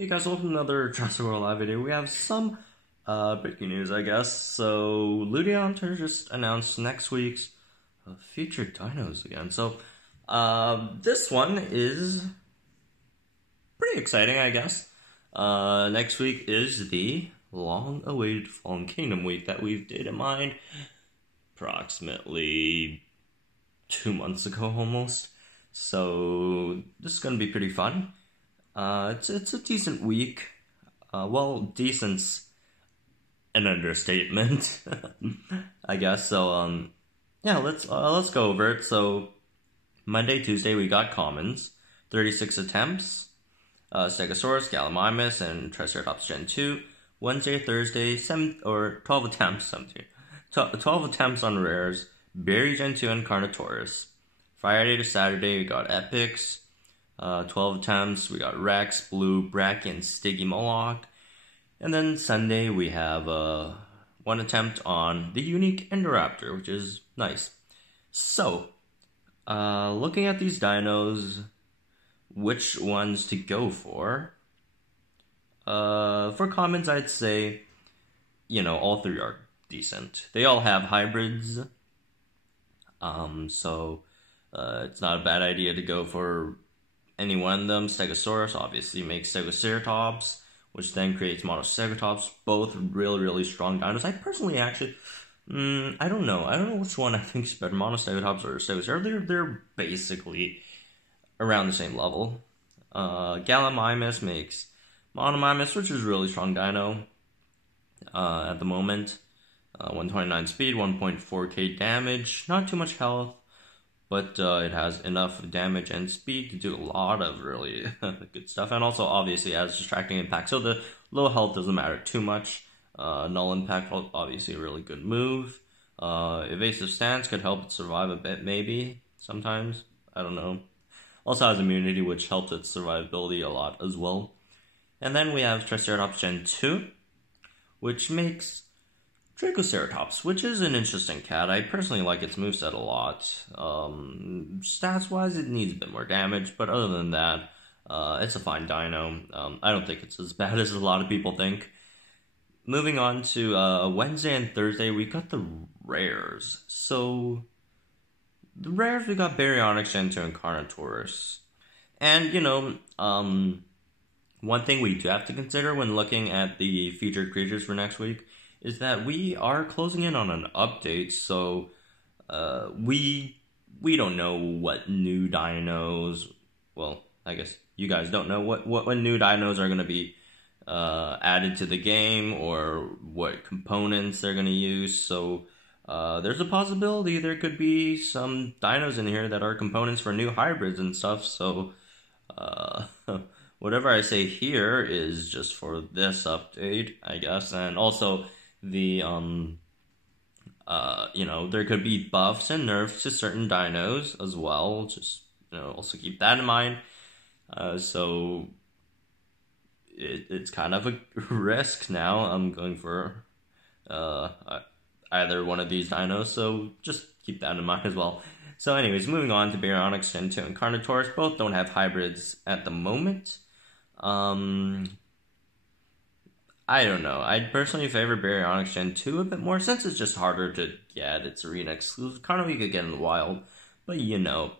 Hey guys, welcome to another Jurassic World live video. We have some breaking news, I guess. So, Ludianter just announced next week's featured dinos again. So, this one is pretty exciting, I guess. Next week is the long-awaited Fallen Kingdom week that we've did in mind approximately 2 months ago, almost. So, this is going to be pretty fun. It's a decent week. Well, decent's an understatement, I guess. So, yeah, let's go over it. So, Monday, Tuesday, we got commons, 36 attempts, Stegosaurus, Gallimimus, and Triceratops Gen 2. Wednesday, Thursday, 12 attempts, 17. 12 attempts on rares, Berry Gen 2 and Carnotaurus. Friday to Saturday, we got epics. 12 attempts, we got Rex, Blue, Bracky, and Stiggy Moloch. And then Sunday, we have 1 attempt on the unique Indoraptor, which is nice. So, looking at these dinos, which ones to go for? For commons, I'd say, all 3 are decent. They all have hybrids, so it's not a bad idea to go for any one of them. Stegosaurus obviously makes Stegoceratops, which then creates Monostegotops. Both really strong dinos. I personally actually, I don't know which one I think is better, Monostegotops or Stegoceratops. They're basically around the same level. Gallimimus makes Monomimus, which is a really strong dino at the moment. 129 speed, 1.4k damage, not too much health. But it has enough damage and speed to do a lot of really good stuff. And also, obviously, has distracting impact. So the low health doesn't matter too much. Null impact, obviously, a really good move. Evasive stance could help it survive a bit, maybe. Sometimes. I don't know. Also has immunity, which helps its survivability a lot as well. And then we have Triceratops Gen 2, which makes Dracoceratops, which is an interesting cat. I personally like its moveset a lot. Stats-wise, it needs a bit more damage, but other than that, it's a fine dino. I don't think it's as bad as a lot of people think. Moving on to Wednesday and Thursday, we got the rares. So, the rares, we got Baryonyx, Gen 2, and Carnotaurus. And, one thing we do have to consider when looking at the featured creatures for next week is that we are closing in on an update, so we don't know what new dinos. Well, I guess you guys don't know what new dinos are going to be added to the game or what components they're going to use. So there's a possibility there could be some dinos in here that are components for new hybrids and stuff. So whatever I say here is just for this update, I guess, and also the there could be buffs and nerfs to certain dinos as well. Just also keep that in mind. So it's kind of a risk now. I'm going for either one of these dinos, so just keep that in mind as well. So anyways, moving on to Baryonyx Gen 2 and Carnotaurus. Both don't have hybrids at the moment. I don't know. I'd personally favor Baryonyx Gen 2 a bit more, since it's just harder to get. It's arena exclusive. Kind of you could get in the wild. But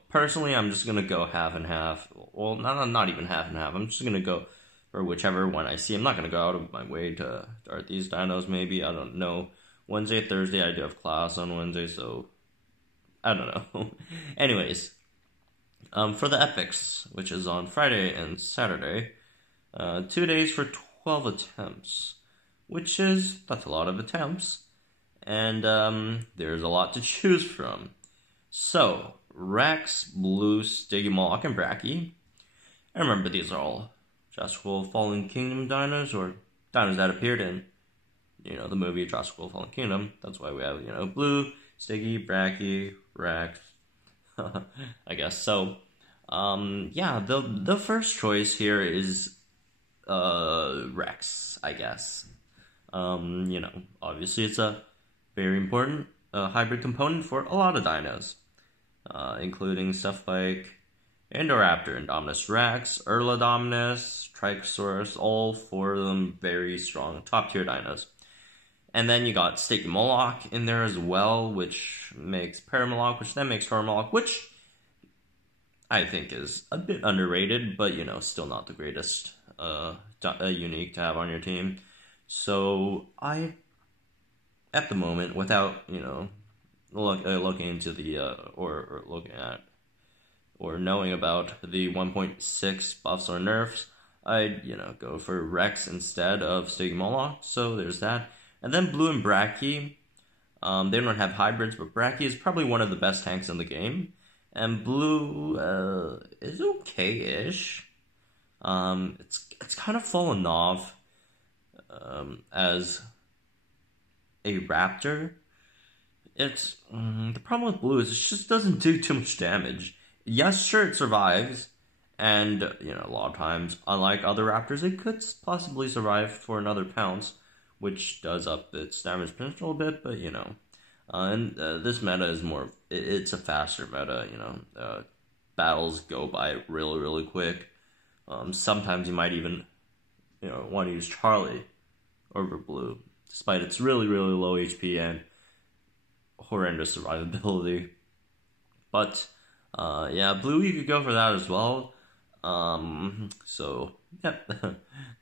personally, I'm just gonna go half and half. Well, not even half and half. I'm just gonna go for whichever one I see. I'm not gonna go out of my way to start these dinos, maybe. I don't know. Wednesday, Thursday, I do have class on Wednesday, so I don't know. Anyways, for the epics, which is on Friday and Saturday, 2 days for 12 attempts, that's a lot of attempts, and there's a lot to choose from. So, Rex, Blue, Stiggy, Moloch, and Bracky. And remember, these are all Jurassic World Fallen Kingdom dinos, or dinos that appeared in, the movie Jurassic World Fallen Kingdom. That's why we have, Blue, Stiggy, Bracky, Rex, I guess. So, yeah, the first choice here is Rex, I guess. Obviously it's a very important hybrid component for a lot of dinos, including stuff like Indoraptor, Indominus Rex, Urlodominus, Trichosaurus, all four of them very strong, top tier dinos. And then you got Sticky Moloch in there as well, which makes Paramoloch, which then makes Tormoloch, which I think is a bit underrated, but still not the greatest unique to have on your team. So I, at the moment, without looking into the or looking at or knowing about the 1.6 buffs or nerfs, I'd go for Rex instead of Sticky Moloch. So there's that. And then Blue and Bracky, they don't have hybrids, but Bracky is probably one of the best tanks in the game. And Blue is okay-ish. It's kind of fallen off as a Raptor. It's the problem with Blue is it just doesn't do too much damage. Yes, sure, it survives, and a lot of times, unlike other Raptors, it could possibly survive for another pounce, which does up its damage potential a bit, but and this meta is it's a faster meta, battles go by really, really quick. Sometimes you might even, want to use Charlie over Blue, despite its really, really low HP and horrendous survivability. But, yeah, Blue, you could go for that as well. So, yep,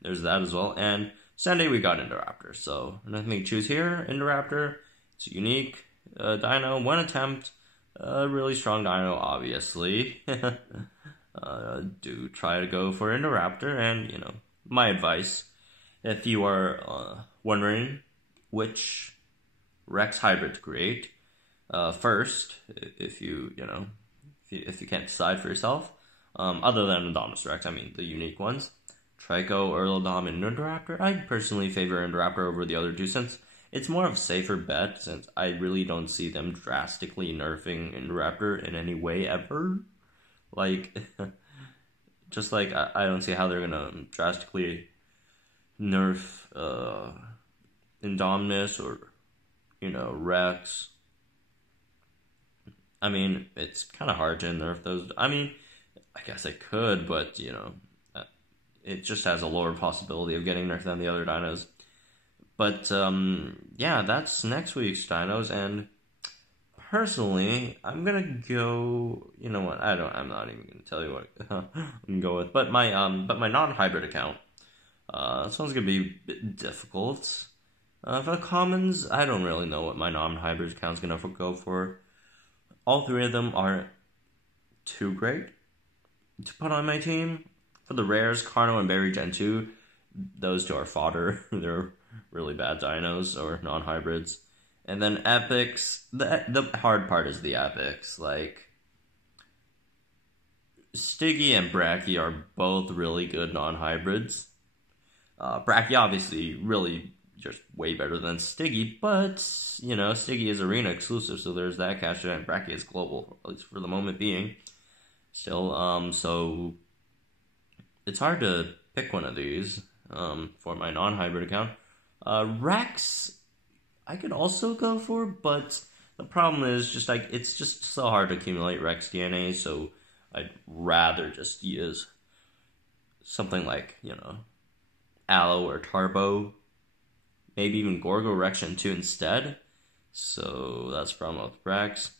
there's that as well. And Sunday we got Indoraptor, so nothing to choose here. Indoraptor, it's a unique dino, one attempt, really strong dino, obviously. Do try to go for Indoraptor, and my advice, if you are wondering which Rex hybrid to create, first, if you can't decide for yourself, other than Indominus Rex, I mean the unique ones, Trico, Urlodom, and Indoraptor, I personally favor Indoraptor over the other two since it's more of a safer bet, since I really don't see them drastically nerfing Indoraptor in any way ever. Like, just like I don't see how they're gonna drastically nerf Indominus or Rex. I mean, it's kind of hard to nerf those. I mean, I guess I could, but it just has a lower possibility of getting nerfed than the other dinos. But yeah, that's next week's dinos, and personally, I'm gonna go. You know what? I'm not even gonna tell you what I'm gonna go with. But my non-hybrid account. This one's gonna be a bit difficult. For the commons, I don't really know what my non-hybrid account's gonna go for. All three of them aren't too great to put on my team. For the rares, Carno and Berry Gen 2, those two are fodder. They're really bad dinos or non-hybrids. And then epics, the hard part is the epics. Like, Stiggy and Bracky are both really good non-hybrids. Bracky obviously really just way better than Stiggy, but Stiggy is arena exclusive, so there's that catch, and Bracky is global, at least for the moment being. Still, so it's hard to pick one of these for my non-hybrid account. Rex, I could also go for, but the problem is just like it's just so hard to accumulate Rex DNA, so I'd rather just use something like Aloe or Tarbo, maybe even Gorgo Rex Gen 2 instead. So that's the problem with Rex.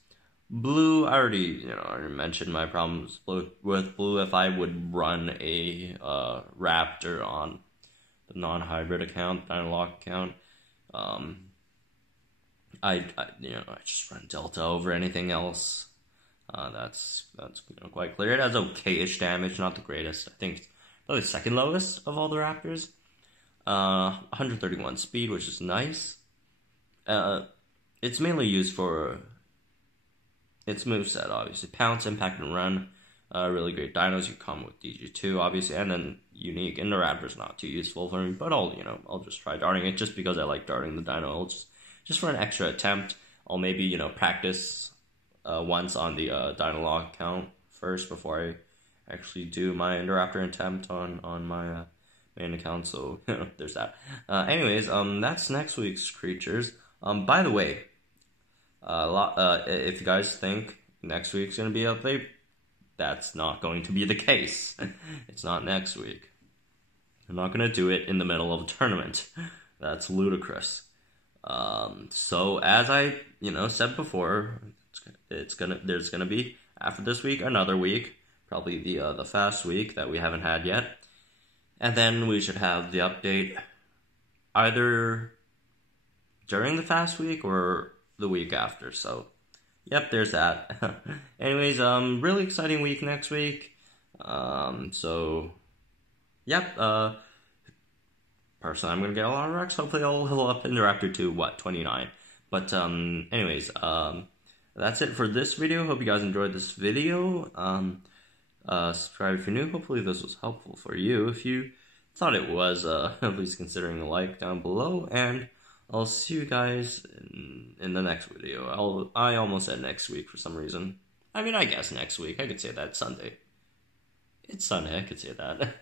Blue, I already mentioned my problems with Blue. If I would run a Raptor on the non-hybrid account, Dino account, I just run Delta over anything else. That's quite clear. It has okay-ish damage, not the greatest. I think it's probably the second lowest of all the Raptors. 131 speed, which is nice. It's mainly used for its moveset, obviously. Pounce, Impact, and Run. Really great dinos. You come with DG2, obviously, and then unique. Indoraptor's not too useful for me, but I'll just try darting it just because I like darting the dino. I'll just for an extra attempt, I'll maybe there's once on the Dinolog account first before I actually do my Indoraptor attempt on my main account. So there's that. Anyways, that's next week's creatures. By the way, if you guys think next week's gonna be update, that's not going to be the case. It's not next week. I'm not going to do it in the middle of a tournament. That's ludicrous. So as I, said before, there's gonna be after this week another week, probably the fast week that we haven't had yet, and then we should have the update either during the fast week or the week after. So, yep, there's that. Anyways, really exciting week next week. So, yep. Personally, I'm gonna get a lot of wrecks. Hopefully, I'll heal up Indoraptor to 29. But anyways, that's it for this video. Hope you guys enjoyed this video. Subscribe if you're new. Hopefully, this was helpful for you. If you thought it was, please considering a like down below, and I'll see you guys in the next video. I almost said next week for some reason. I mean, I guess next week. I could say that Sunday. It's Sunday. I could say that.